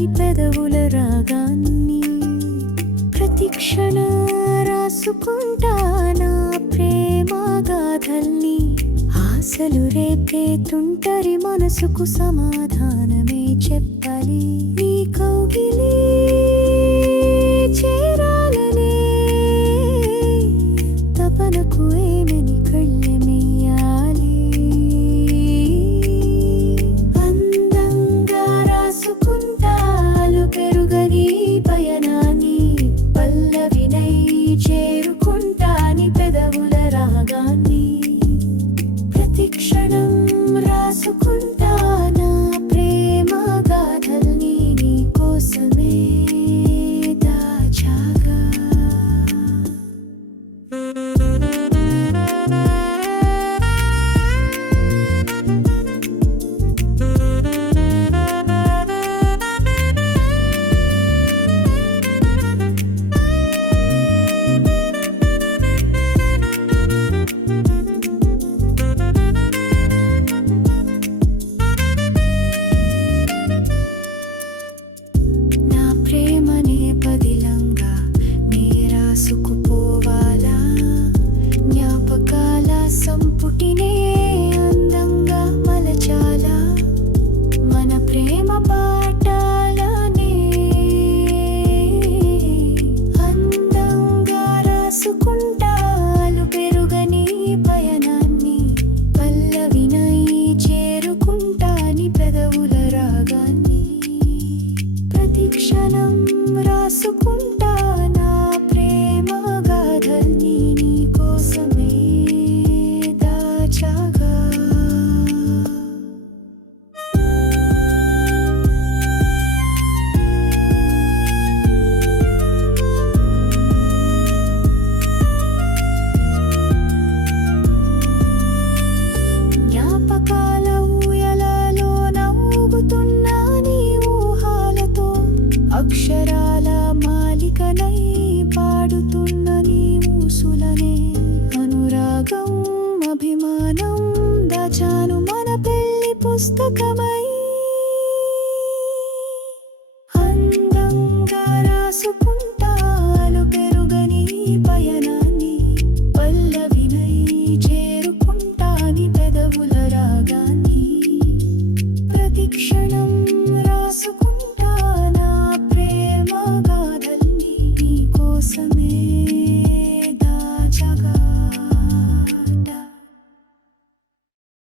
నీ పెదవుల రాగాన్ని ప్రతిక్షణ రాసుకుంటా నా ప్రేమ గాథల్ని ఆశలు రేపే తుంటరి మనసుకు సమాధానమే చెప్పాలి నీ కౌగిలి చేరాలనే తపనకు ఏమని కళ్ళెమెయ్యాలి అందంగా రాసుకుంటాలు పెరుగని పయనాన్ని పల్లవినై చేరుకుంటా నీ పెదవుల రాగాన్ని ప్రతిక్షణం రాసుకుంటా నా ప్రేమ గాథల్ని నీ కోసమే దాచాగా నా ప్రేమనే పదిలంగా నీ రాసుకుపోవాలా జ్ఞాపకాల సంపుటినే అందంగా మలచాలా మన ప్రేమ పాఠాలనే అందంగా రాసుకుంటాలు పెరుగని పయనాన్ని పల్లవినై చేరుకుంటా నీ పెదవుల రాగాన్ని ప్రతిక్షణం రాసుకుంటా నా ప్రేమ గాథల్ని నీ కోసమే దాచాగా జ్ఞాపకాల ఊయలలో నవ్వుతున్నా నీ ఊహాలతో అక్షరాల మాలికనై పాడుతున్న నీ ఊసులనే అనురాగం అభిమానం దాచాను మన పెళ్లి పుస్తకమై అందంగా రాసుకుంటాలు పెరుగని పయనాన్ని పల్లవినై చేరుకుంటా నీ పెదవుల రాగాన్ని ప్రతిక్షణ